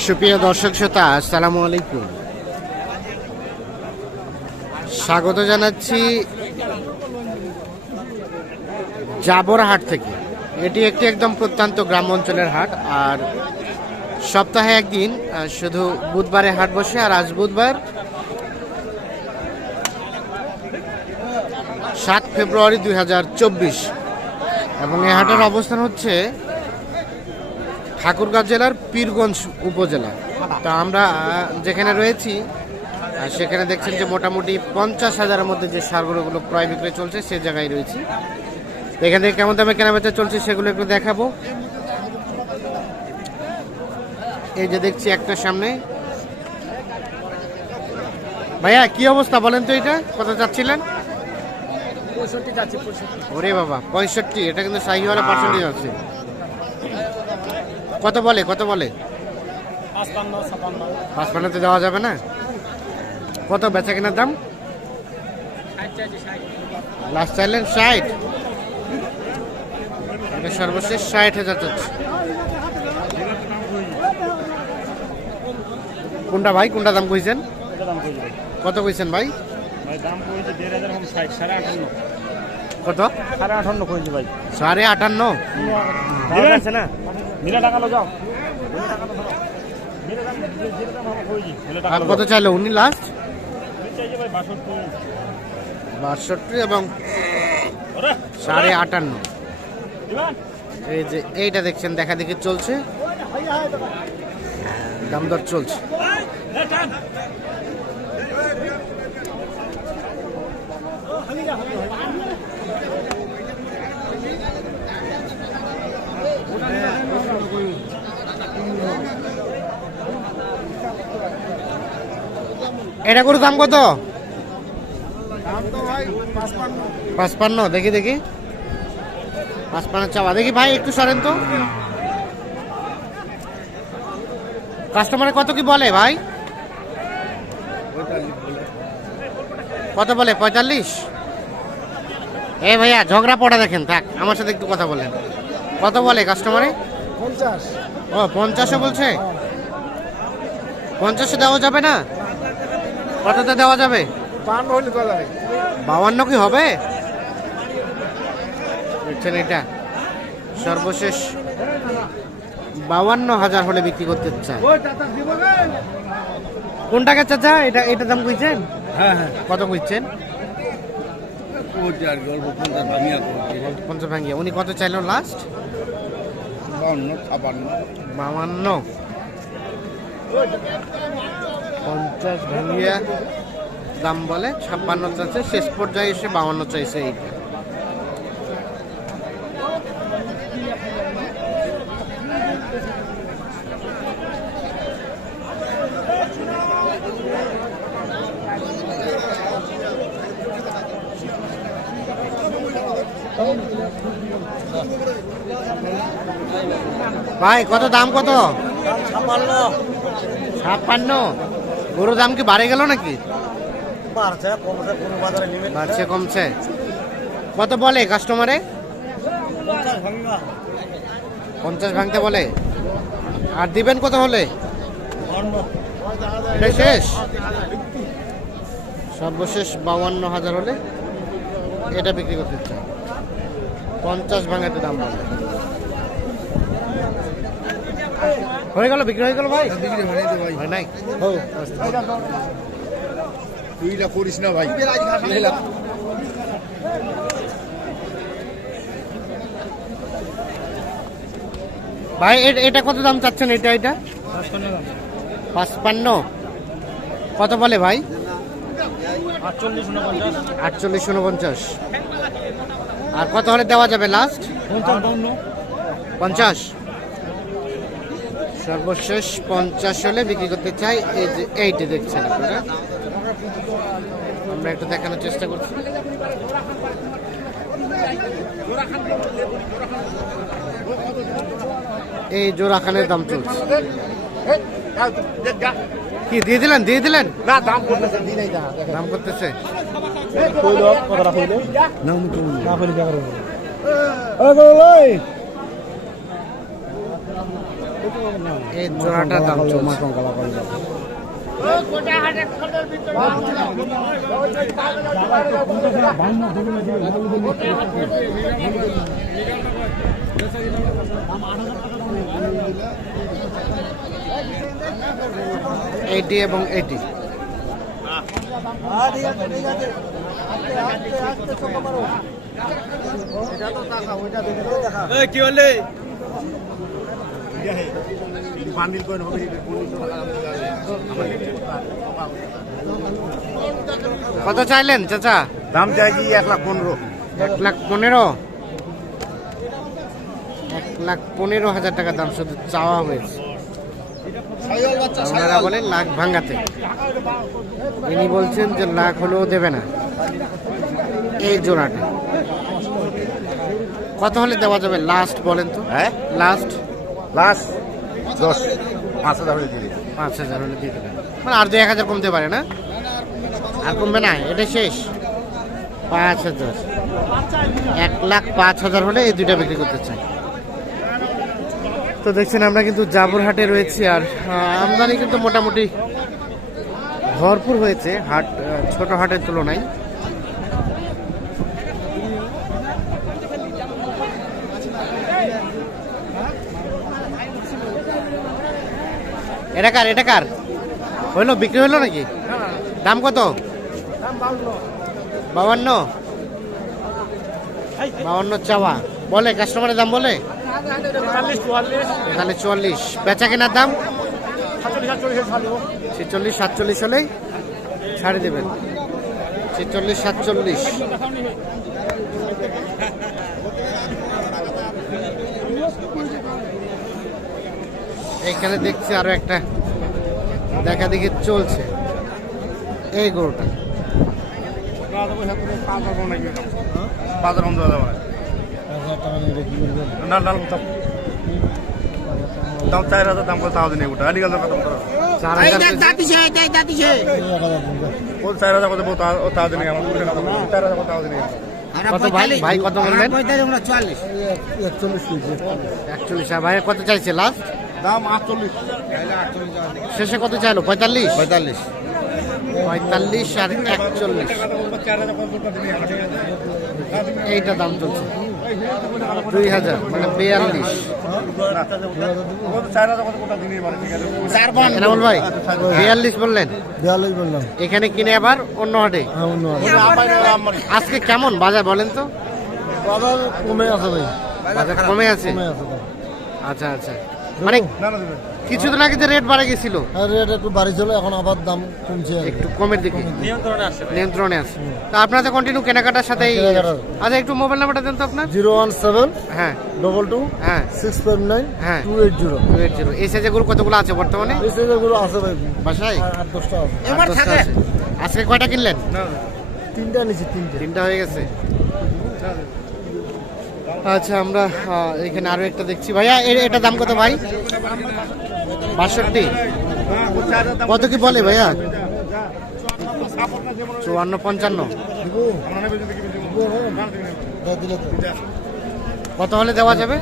সুপ্রিয় দর্শক শ্রোতা, আসসালামু আলাইকুম। স্বাগত জানাচ্ছি জাবর হাট থেকে। এটি একটি একদম প্রত্যন্ত গ্রাম অঞ্চলের হাট, আর সপ্তাহে একদিন শুধু বুধবারে হাট বসে, আর আজ বুধবার সাত ফেব্রুয়ারি দু হাজার চব্বিশ। এবং এই হাটের অবস্থান হচ্ছে ঠাকুরগাঁও জেলার পীরগঞ্জ উপজেলা। তো আমরা যেখানে রয়েছি সেখানে দেখছেন যে মোটামুটি পঞ্চাশ হাজারের মধ্যে যে সারগুলোগুলো ক্রয় বিক্রয় চলছে সে জায়গায় রয়েছি। এখান থেকে কেমন দামে কেনাবেচা চলছে সেগুলো একটু দেখাবো। এই যে দেখছি একটা সামনে। ভাইয়া কি অবস্থা বলেন তো এটা? কত চাচ্ছিলেন? ওরে বাবা পঁয়ষট্টি এটা কিন্তু শাহিওয়ালা পার্সেন্টেজ আছে। কত বলে কত বলে? পাঁচপান্নতে দেওয়া যাবে না? কত বেচা কেনার দাম? লাস্ট চাইলেন ষাট। সর্বশেষ ষাট হাজার চাচ্ছে কোনটা ভাই কোনটা দাম কইছেন? কত কইছেন ভাই? ভাই দাম কইছে দেড় হাজার ষাট সাড়ে আটান্ন। কত? সাড়ে আটান্ন কইছে ভাই। সাড়ে আটান্ন? আছে না? মিলে টাকা লো যাও। আর কত চাইলো উনি লাস্ট বাষট্টি এবং সাড়ে আটান্ন। এই যে এইটা দেখছেন দেখা দেখি চলছে। দাম দর চলছে। এটা করে দাম কত? পাঁচপান্ন দেখি দেখি। পাঁচপান্ন চাওয়া। দেখি ভাই একটু সরেন তো। কাস্টমারে কত কি বলে ভাই? কত বলে? পঁয়তাল্লিশ? এ ভাইয়া ঝগড়া পড়া দেখেন থাক আমার সাথে একটু কথা বলেন। কত বলে কাস্টমারে পঞ্চাশ। ও পঞ্চাশে বলছে? পঞ্চাশে দেওয়া যাবে না? কততে দেওয়া যাবে? যাবে। বাউান্ন কি হবে? দেখছেন এটা? সর্বশেষ বাউান্ন হাজার হলে বিক্রি করতে চায়। ওই টাকা দিব কোন টাকা চাচা? এটা এটা দাম কইছেন? হ্যাঁ হ্যাঁ। কত কইছেন? পঞ্চাশ ভাঙিয়া উনি কত চাইলো লাস্ট বাউন্ন ছাপান্ন। বাউান্ন। পঞ্চাশ ভাঙ্গিয়া দাম বলে ছাপ্পান্ন চাইছে শেষ পর্যায়ে এসে বাউান্ন চাইছে এইটা ভাই কত দাম কত? ছাপান্ন ছাপ্পান্ন? গরুর দাম কি বাড়ে গেল নাকি? বাড়ছে কমছে কত বলে কাস্টমারে পঞ্চাশ ভাঙতে বলে। আর দিবেন কত হলে? শেষ? সর্বশেষ বাউান্ন হাজার হলে এটা বিক্রি করতে চাই। পঞ্চাশ ভাঙাতে দাম বলে হয়ে গেল বিক্রি হয়ে গেল ভাই? বিক্রি তো ভাই। নাই। তুই এটা করিস না ভাই। ভাই এটা কত দাম চাচ্ছেন এটা এটা? পাঁচপান্ন। কত বলে ভাই? আটচল্লিশ উনপঞ্চাশ। আর কত হলে দেওয়া যাবে লাস্ট পঞ্চাশ। সর্বশেষ পঞ্চাশ হলে বিক্রি করতে চাই এই যে এইটা দেখছেন আপনারা। আমরা একটু দেখানোর চেষ্টা করছি। এই জোড়া খানের দাম চলছে। কি দিয়ে দিলেন দিয়ে দিলেন? না দাম করতেছে। দাম করতেছে? কইল কতটা কইল? না না রইল এই জোড়াটার দাম চলছে। এইটি এবং এইটি বান্ডিল করে হবে কত চাইলেন চাচা? দাম চাইছি এক লাখ পনেরো। এক লাখ পনেরো? এক লাখ পনেরো হাজার টাকা দাম শুধু চাওয়া হয়েছে ওনারা বলেন লাখ ভাঙাতে। ইনি বলছেন যে লাখ হলেও দেবে না। এই জোড়াটা। কত হলে দেওয়া যাবে? লাস্ট বলেন তো। হ্যাঁ? লাস্ট লাস্ট দশ পাঁচ হাজার হলে দিয়ে দিন। পাঁচ হাজার হলে দিয়ে দেবেন। মানে আর দুই এক হাজার কমতে পারে না? আর কমবে না এটা শেষ। পাঁচ হাজার। এক লাখ পাঁচ হাজার হলে এই দুইটা বিক্রি করতে চাই। তো দেখছেন আমরা কিন্তু জাবরহাটে রয়েছি আর আমদানি কিন্তু মোটামুটি ভরপুর হয়েছে হাট ছোট হাটের তুলনায়। এটা কার এটা কার? হইল, বিক্রি হইল নাকি? দাম কত? বাবান্ন বাবান্ন চাওয়া। বলে কাস্টমারের দাম বলে? এখানে চুয়াল্লিশ। বেচা কেনার দাম? ছেচল্লিশ, সাতচল্লিশ হলেই ছাড়ে দেবেন। ছেচল্লিশ, সাতচল্লিশ। এখানে দেখছি আরও একটা দেখা দেখি চলছে। এই গরুটা। হয়ে দাম দাম চার হাজার দাম করে তাও দিন চার হাজার দিন চার হাজার দিন কত ভাই ভাই কত বললেন একচল্লিশ ভাই কত চাইছে লাস্ট দাম আটচল্লিশ। শেষে কত চাইলো? পঁয়তাল্লিশ? পঁয়তাল্লিশ। পঁয়তাল্লিশ আর একচল্লিশ। এইটা দাম চলছে। দুই হাজার মানে বিয়াল্লিশ। মানে এনামুল ভাই বিয়াল্লিশ বললেন? বিয়াল্লিশ বললাম। এখানে কিনে আবার অন্য হাটে? হ্যাঁ আজকে কেমন? বাজার বলেন তো। বাজার কমে আছে ভাই। বাজার কমে আছে? কমে আছে ভাই। আচ্ছা আচ্ছা। মানে কিছুদিন আগে যে রেট বাড়ে গেছিল। আর রেট একটু বাড়ি ছিল এখন আবার দাম কমছে একটু কমের দিকে। নিয়ন্ত্রণে আছে তা আপনারা তো কন্টিনিউ কেনাকাটার সাথে। আচ্ছা একটু মোবাইল নাম্বারটা দেন তো আপনার। জিরো ওয়ান সেভেন হ্যাঁ। ডবল টু হ্যাঁ। সিক্স ফাইভ নাইন হ্যাঁ। Two eight zero. Two eight zero. এই সাইজের গরু কতগুলো আছে বর্তমানে? এই সাইজেরগুলো আছে ভাই। বাসায়? আট দশটা আছে। আট দশটা আছে। আজকে কয়টা কিনলেন? তিনটা নিচে তিনটে। তিনটা হয়ে গেছে। আচ্ছা আমরা এখানে আরও একটা দেখছি। ভাইয়া এটা দাম কত ভাই? বাষট্টি। কত কি বলে ভাইয়া? চুয়ান্ন, পঞ্চান্ন। কত হলে দেওয়া যাবে?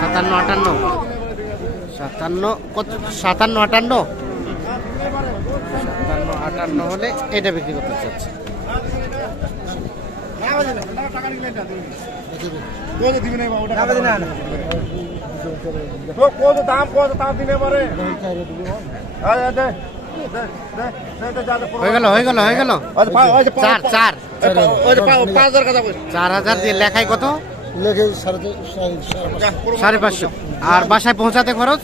সাতান্ন, আটান্ন। সাতান্ন, কত, সাতান্ন, আটান্ন? সাতান্ন, আটান্ন হলে এটা বিক্রি করতে চাচ্ছে। কত কত দাম কত দিনে পারে হয়ে গেল হয়ে গেল হয়ে গেল। আচ্ছা চার চার। ওই যে পা 5000 কথা বল চার হাজার দিয়ে লেখায় কত। সাড়ে পাঁচশো। আর বাসায় পৌঁছাতে খরচ?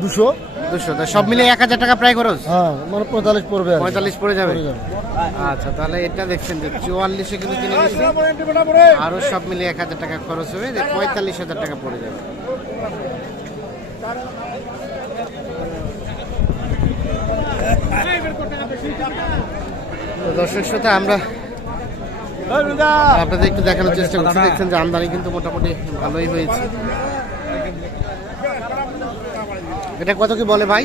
দুশো? দুশো। তা সব মিলে এক হাজার টাকা প্রায় খরচ? হ্যাঁ মানে পঁয়তাল্লিশ পড়বে পঁয়তাল্লিশ পড়ে যাবে? আচ্ছা তাহলে এটা দেখছেন যে চুয়াল্লিশে কিন্তু কিনে নিচ্ছি আরও সব মিলে এক হাজার টাকা খরচ হবে। যে পঁয়তাল্লিশ হাজার টাকা পড়ে যাবে। দর্শক শ্রোতা আমরা আপনাদের একটু দেখানোর চেষ্টা করছি। দেখছেন যে আমদানি কিন্তু মোটামুটি ভালোই হয়েছে। এটা কত কি বলে ভাই?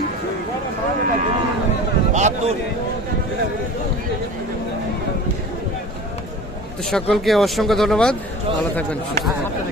তো সকলকে অসংখ্য ধন্যবাদ। ভালো থাকবেন সুস্থ থাকবেন।